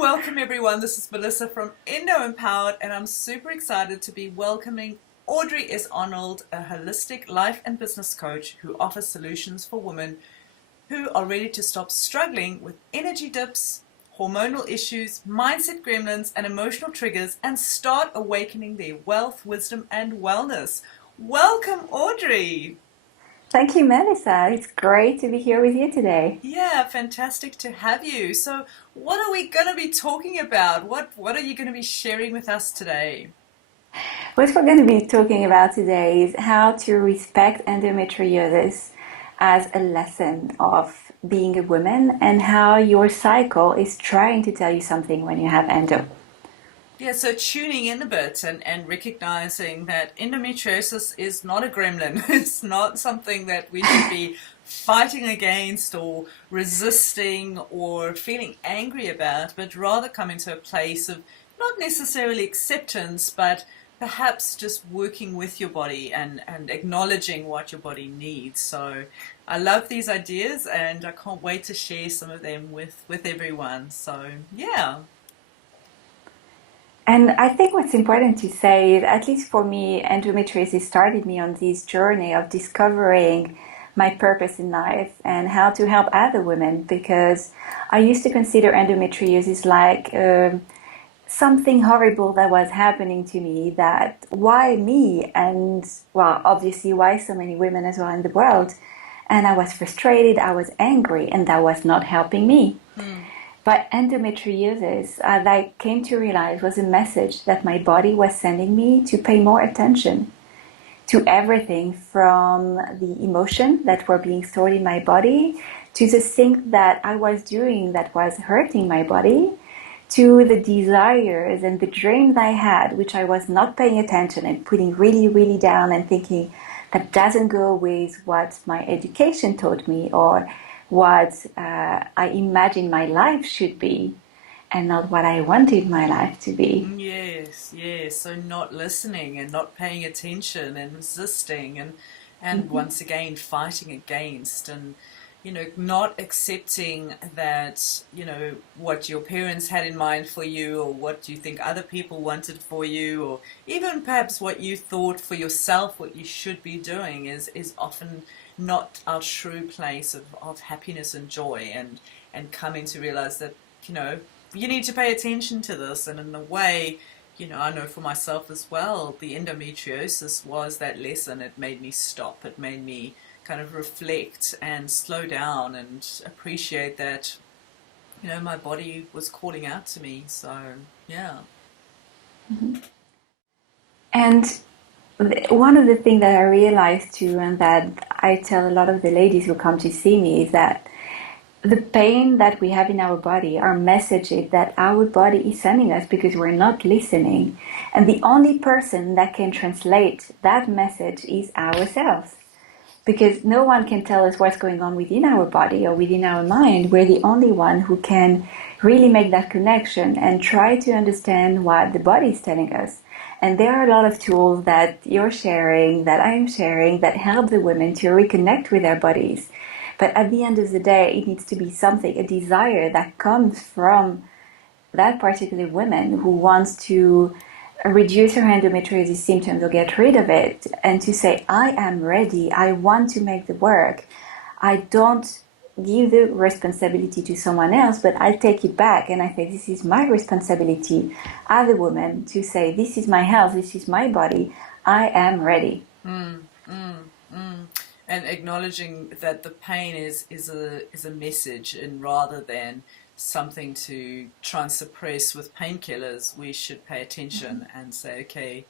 Welcome everyone. This is Melissa from Endo Empowered, and I'm super excited to be welcoming Audrey S. Arnold, a holistic life and business coach who offers solutions for women who are ready to stop struggling with energy dips, hormonal issues, mindset gremlins, and emotional triggers and start awakening their wealth, wisdom, and wellness. Welcome, Audrey. Thank you, Melissa. It's great to be here with you today. Yeah, fantastic to have you. So, what are we going to be talking about? What are you going to be sharing with us today? What we're going to be talking about today is how to respect endometriosis as a lesson of being a woman and how your cycle is trying to tell you something when you have endo. Yeah, so tuning in a bit and recognizing that endometriosis is not a gremlin. It's not something that we should be fighting against or resisting or feeling angry about, but rather coming to a place of not necessarily acceptance, but perhaps just working with your body and acknowledging what your body needs. So I love these ideas and I can't wait to share some of them with everyone. So yeah. And I think what's important to say is, at least for me, endometriosis started me on this journey of discovering my purpose in life and how to help other women because I used to consider endometriosis like something horrible that was happening to me, that why me, and well, obviously why so many women as well in the world. And I was frustrated, I was angry, and that was not helping me. Hmm. But endometriosis, as I came to realize, was a message that my body was sending me to pay more attention to everything from the emotion that were being stored in my body to the thing that I was doing that was hurting my body to the desires and the dreams I had, which I was not paying attention and putting really, really down and thinking that doesn't go with what my education taught me or what I imagined my life should be and not what I wanted my life to be. Yes, yes. So not listening and not paying attention and resisting and Mm-hmm. once again fighting against and not accepting that what your parents had in mind for you or what you think other people wanted for you or even perhaps what you thought for yourself what you should be doing is often not our true place of happiness and joy and coming to realize that you know you need to pay attention to this. And in a way, I know for myself as well, the endometriosis was that lesson. It made me stop. It made me kind of reflect and slow down and appreciate that, my body was calling out to me. So, yeah. And one of the things that I realized too, and that I tell a lot of the ladies who come to see me, is that the pain that we have in our body are messages that our body is sending us because we're not listening. And the only person that can translate that message is ourselves. Because no one can tell us what's going on within our body or within our mind. We're the only one who can really make that connection and try to understand what the body is telling us. And there are a lot of tools that you're sharing, that I'm sharing, that help the women to reconnect with their bodies. But at the end of the day, it needs to be something, a desire that comes from that particular woman who wants to reduce her endometriosis symptoms or get rid of it, and to say, I am ready, I want to make the work. I don't give the responsibility to someone else, but I take it back and I say, this is my responsibility as a woman to say, this is my health, this is my body, I am ready. Mm, mm, mm. And acknowledging that the pain is a message, and rather than something to try and suppress with painkillers, we should pay attention and say, okay,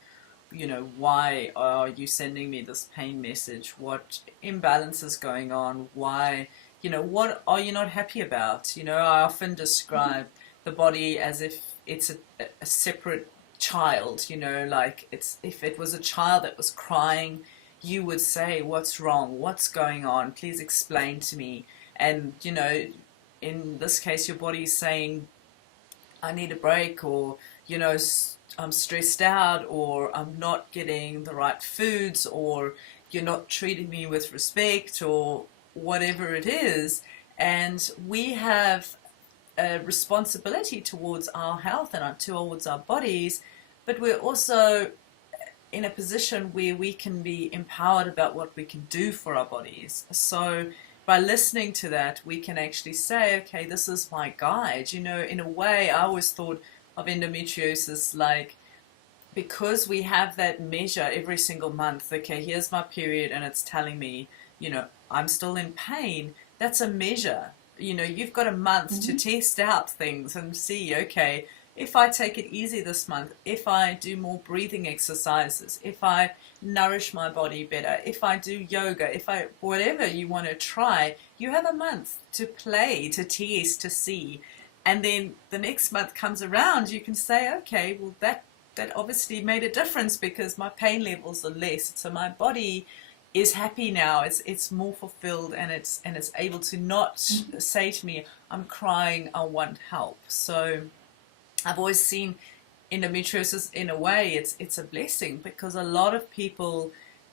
why are you sending me this pain message? What imbalance is going on? Why, what are you not happy about? I often describe the body as if it's a separate child, like if it was a child that was crying, you would say, what's wrong? What's going on? Please explain to me. And, in this case, your body's saying, I need a break, or I'm stressed out, or I'm not getting the right foods, or you're not treating me with respect, or whatever it is. And we have a responsibility towards our health and towards our bodies, but we're also in a position where we can be empowered about what we can do for our bodies. So by listening to that, we can actually say, okay, this is my guide. You know, in a way, I always thought of endometriosis like, because we have that measure every single month, okay, here's my period and it's telling me, you know, I'm still in pain. That's a measure. You know, you've got a month to test out things and see, okay, if I take it easy this month, if I do more breathing exercises, if I nourish my body better, if I do yoga, if I, whatever you want to try, you have a month to play, to test, to see. And then the next month comes around, you can say, okay, well, that obviously made a difference because my pain levels are less. So my body is happy now. It's more fulfilled, and it's able to not say to me, I'm crying, I want help. So I've always seen endometriosis, in a way, it's a blessing, because a lot of people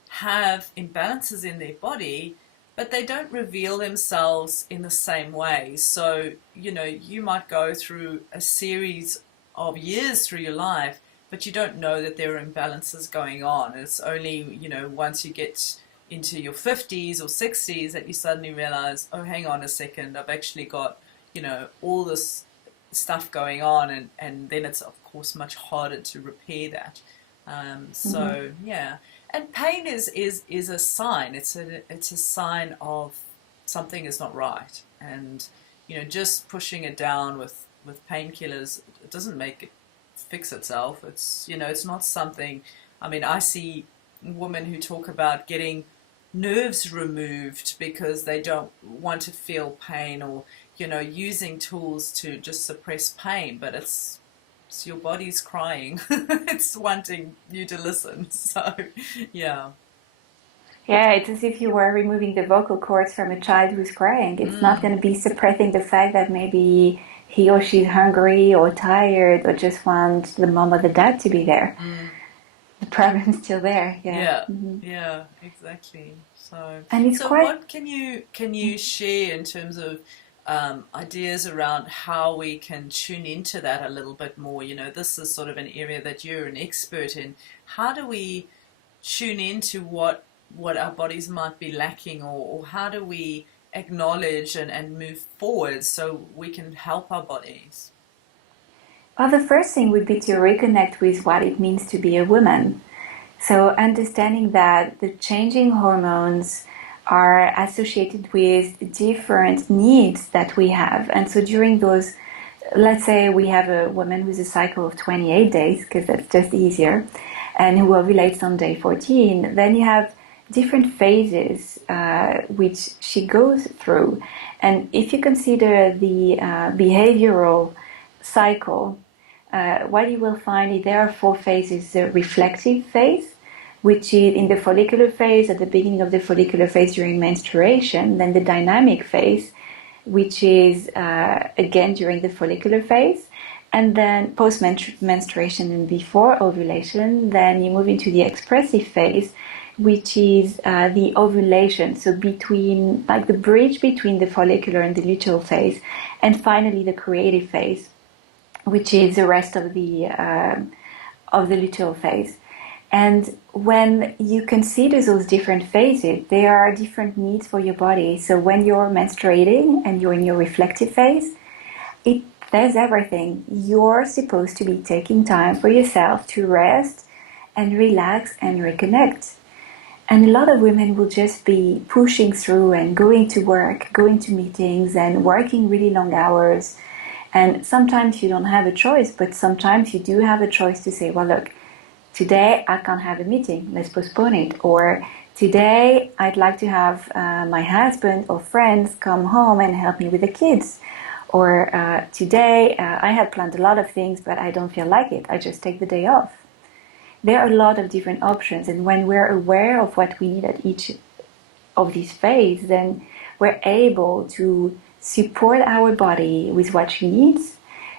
have imbalances in their body, but they don't reveal themselves in the same way. So, you know, you might go through a series of years through your life, but you don't know that there are imbalances going on. It's only, you know, once you get into your 50s or 60s that you suddenly realize, oh, hang on a second, I've actually got, you know, all this stuff going on, and then it's of course much harder to repair that. So yeah, and pain is a sign. It's a sign of something is not right, and you know, just pushing it down with painkillers, it doesn't make it fix itself. It's, you know, it's not something. I mean, I see women who talk about getting nerves removed because they don't want to feel pain, or you know, using tools to just suppress pain, but it's your body's crying. It's wanting you to listen. So yeah. Yeah, it's as if you were removing the vocal cords from a child who's crying. It's not going to be suppressing the fact that maybe he or she's hungry or tired or just wants the mom or the dad to be there. The problem's still there. Yeah. Yeah, exactly. So, And it's so quite. what can you share in terms of ideas around how we can tune into that a little bit more? You know, this is sort of an area that you're an expert in. How do we tune into what our bodies might be lacking, or how do we acknowledge and move forward so we can help our bodies? Well, the first thing would be to reconnect with what it means to be a woman. So understanding that the changing hormones are associated with different needs that we have. And so during those, let's say we have a woman who's a cycle of 28 days, because that's just easier, and who ovulates on day 14, then you have different phases which she goes through. And if you consider the behavioral cycle, what you will find is there are 4 phases. The reflective phase, which is in the follicular phase, at the beginning of the follicular phase during menstruation. Then the dynamic phase, which is again during the follicular phase. And then post-menstruation and before ovulation, then you move into the expressive phase, which is the ovulation, so between, like the bridge between the follicular and the luteal phase, and finally the creative phase, which is the rest of the luteal phase. And when you consider those different phases, there are different needs for your body. So when you're menstruating and you're in your reflective phase, it says everything. You're supposed to be taking time for yourself to rest and relax and reconnect. And a lot of women will just be pushing through and going to work, going to meetings and working really long hours. And sometimes you don't have a choice, but sometimes you do have a choice to say, well, look, today I can't have a meeting, let's postpone it. Or today I'd like to have my husband or friends come home and help me with the kids. Or today I had planned a lot of things, but I don't feel like it. I just take the day off. There are a lot of different options, and when we're aware of what we need at each of these phases, then we're able to support our body with what she needs,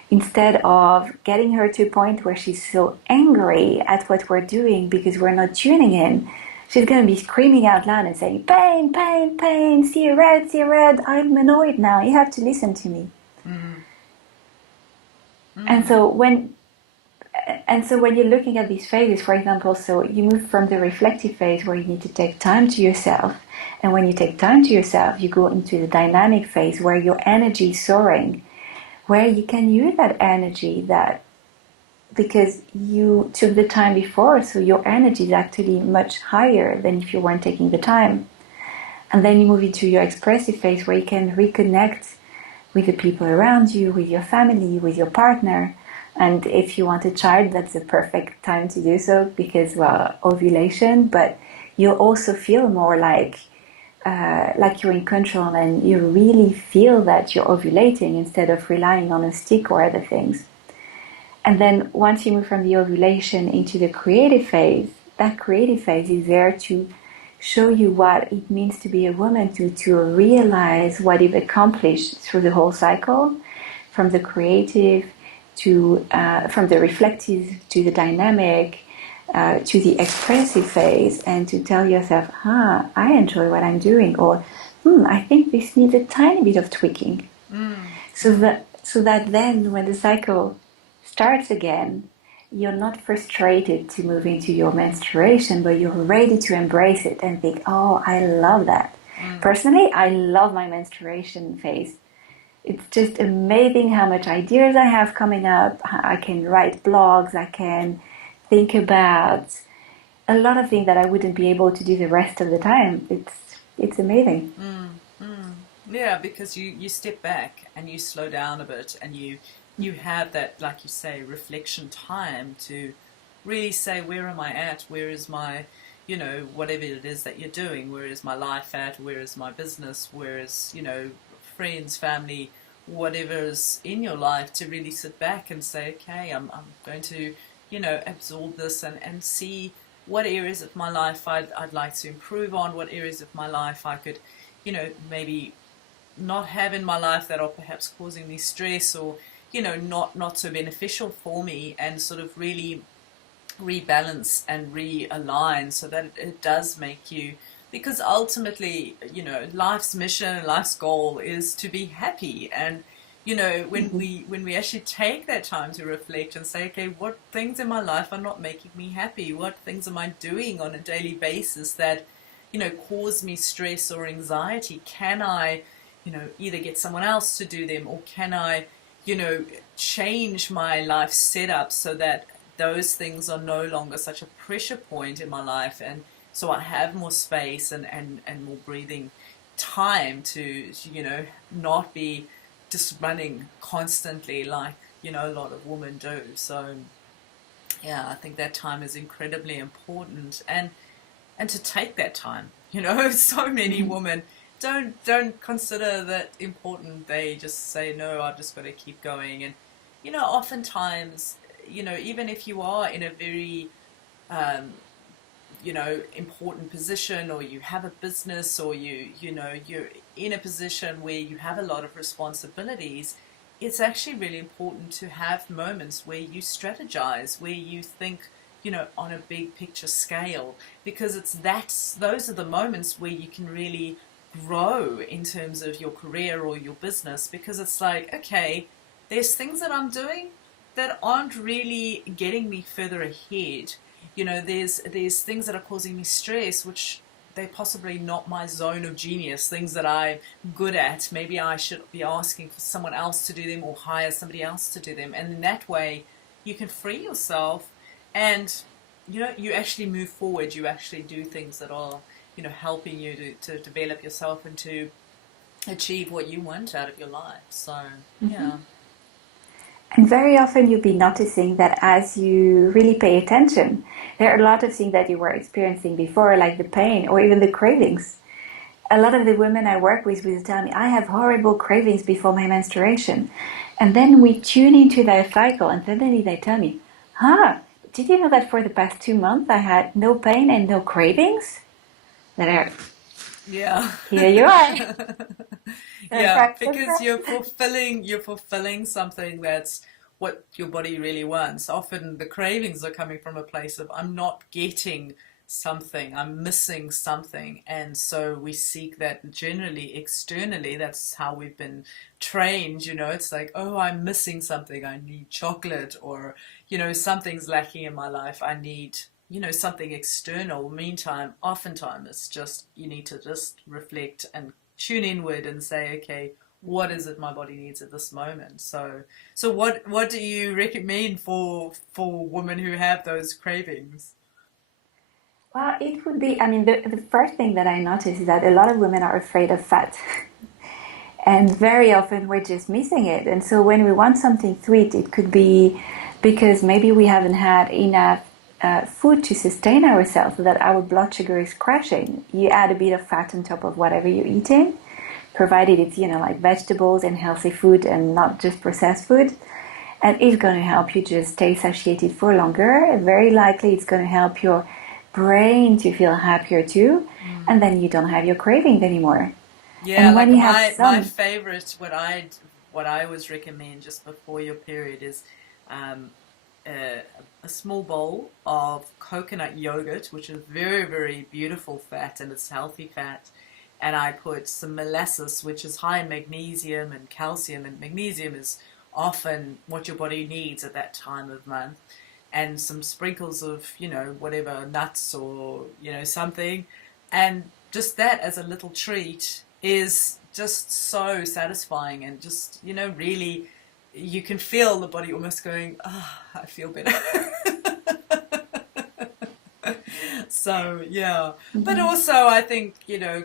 instead of getting her to a point where she's so angry at what we're doing because we're not tuning in. She's going to be screaming out loud and saying, pain, pain, pain, see red, I'm annoyed now, you have to listen to me. And so when you're looking at these phases, for example, so you move from the reflective phase where you need to take time to yourself, and when you take time to yourself, you go into the dynamic phase where your energy is soaring, where you can use that energy that because you took the time before, so your energy is actually much higher than if you weren't taking the time. And then you move into your expressive phase where you can reconnect with the people around you, with your family, with your partner. And if you want a child, that's the perfect time to do so because, well, ovulation, but you also feel more like you're in control and you really feel that you're ovulating instead of relying on a stick or other things. And then once you move from the ovulation into the creative phase, that creative phase is there to show you what it means to be a woman, to realize what you've accomplished through the whole cycle, from the creative to from the reflective to the dynamic to the expressive phase, and to tell yourself, I enjoy what I'm doing, or I think this needs a tiny bit of tweaking. So that then when the cycle starts again, you're not frustrated to move into your menstruation, but you're ready to embrace it and think, oh, I love that. Personally, I love my menstruation phase. It's just amazing how much ideas I have coming up. I can write blogs, I can think about a lot of things that I wouldn't be able to do the rest of the time. It's amazing. Yeah, because you step back and you slow down a bit and you have that, like you say, reflection time to really say, where am I at? Where is my, whatever it is that you're doing, where is my life at? Where is my business? Where is, friends, family, whatever is in your life, to really sit back and say, okay, I'm going to, absorb this and see what areas of my life I'd like to improve on, what areas of my life I could, maybe not have in my life that are perhaps causing me stress or, not so beneficial for me, and sort of really rebalance and realign so that it does make you, because ultimately, life's mission and life's goal is to be happy. And when we actually take that time to reflect and say, okay, what things in my life are not making me happy, what things am I doing on a daily basis that cause me stress or anxiety, can I either get someone else to do them, or can I change my life setup so that those things are no longer such a pressure point in my life, and so I have more space and more breathing time to not be just running constantly like a lot of women do. So yeah, I think that time is incredibly important, and to take that time. So many women don't consider that important. They just say, no, I've just got to keep going. And oftentimes, even if you are in a very important position, or you have a business, or you're in a position where you have a lot of responsibilities, it's actually really important to have moments where you strategize, where you think on a big picture scale, because those are the moments where you can really grow in terms of your career or your business, because it's like, okay, there's things that I'm doing that aren't really getting me further ahead. There's things that are causing me stress, which they're possibly not my zone of genius, things that I'm good at. Maybe I should be asking for someone else to do them, or hire somebody else to do them. And in that way, you can free yourself, and you actually move forward. You actually do things that are helping you to develop yourself and to achieve what you want out of your life. So yeah. And very often you'll be noticing that as you really pay attention, there are a lot of things that you were experiencing before, like the pain or even the cravings. A lot of the women I work with will tell me, I have horrible cravings before my menstruation. And then we tune into their cycle, and suddenly they tell me, did you know that for the past 2 months I had no pain and no cravings? That are, Yeah. here you are. Yeah, because you're fulfilling something that's what your body really wants. Often the cravings are coming from a place of, I'm not getting something, I'm missing something. And so we seek that generally externally. That's how we've been trained, it's like, oh, I'm missing something, I need chocolate, or something's lacking in my life, I need something external. Meantime, oftentimes it's just you need to just reflect and tune inward and say, okay, what is it my body needs at this moment? So what do you recommend for women who have those cravings? Well, it would be, I mean, the first thing that I notice is that a lot of women are afraid of fat. And very often we're just missing it. And so when we want something sweet, it could be because maybe we haven't had enough food to sustain ourselves, so that our blood sugar is crashing. You add a bit of fat on top of whatever you're eating, provided it's, like vegetables and healthy food and not just processed food. And it's going to help you just stay satiated for longer. Very likely it's going to help your brain to feel happier too. And then you don't have your cravings anymore. Yeah, And when like you have my some, favorite, what I always recommend just before your period is um, a, a small bowl of coconut yogurt, which is very, very beautiful fat and it's healthy fat. And I put some molasses, which is high in magnesium and calcium, and magnesium is often what your body needs at that time of month. And some sprinkles of, whatever nuts or, something. And just that as a little treat is just so satisfying, and just, really you can feel the body almost going, ah, I feel better. So, yeah. But Mhm. also, I think,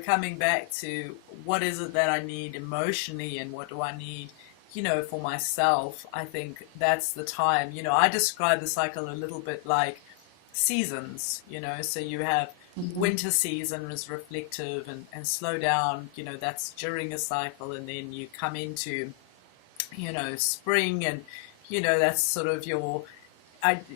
coming back to what is it that I need emotionally and what do I need, for myself, I think that's the time. I describe the cycle a little bit like seasons, so you have Mhm. winter season is reflective and slow down, that's during a cycle, and then you come into, spring, and, that's sort of your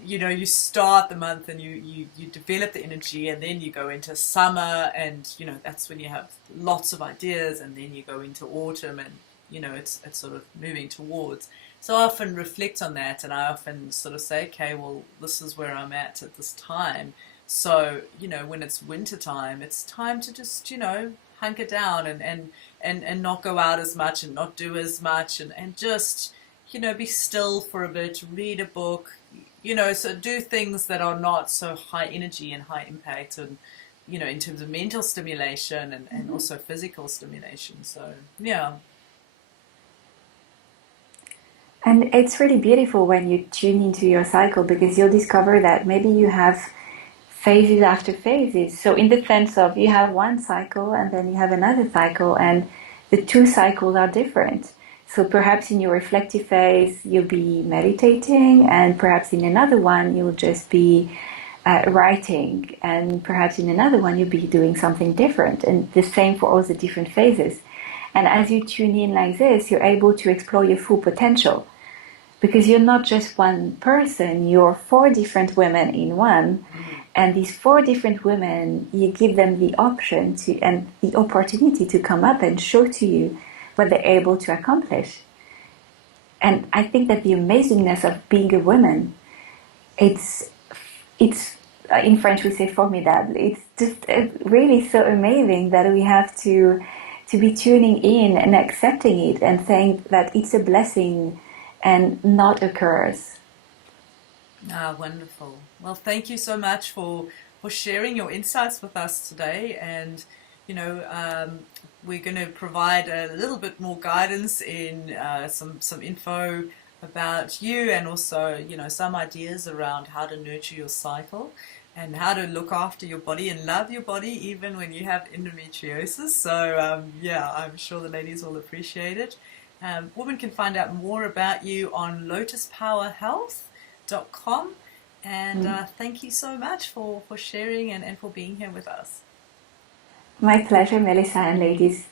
you start the month and you develop the energy, and then you go into summer, and that's when you have lots of ideas, and then you go into autumn, and it's sort of moving towards. So I often reflect on that, and I often sort of say, okay, well, this is where I'm at this time. So when it's winter time, it's time to just hunker down, and not go out as much and not do as much, and just be still for a bit, read a book, so do things that are not so high energy and high impact, and, in terms of mental stimulation, and also physical stimulation. So, yeah. And it's really beautiful when you tune into your cycle, because you'll discover that maybe you have phases after phases. So, in the sense of you have one cycle and then you have another cycle, and the two cycles are different. So, perhaps in your reflective phase, you'll be meditating, and perhaps in another one, you'll just be writing, and perhaps in another one, you'll be doing something different. And the same for all the different phases. And as you tune in like this, you're able to explore your full potential, because you're not just one person, you're four different women in one. Mm. And these four different women, you give them the option to and the opportunity to come up and show to you what they're able to accomplish. And I think that the amazingness of being a woman, it's it's in French we say formidable. It's just really so amazing that we have to be tuning in and accepting it and saying that it's a blessing and not a curse. Ah, wonderful. Well, thank you so much for sharing your insights with us today. And we're going to provide a little bit more guidance in some info about you, and also some ideas around how to nurture your cycle and how to look after your body and love your body even when you have endometriosis. So yeah, I'm sure the ladies will appreciate it. Women can find out more about you on lotuspowerhealth.com. And Mm. thank you so much for sharing and for being here with us. My pleasure, Melissa and ladies.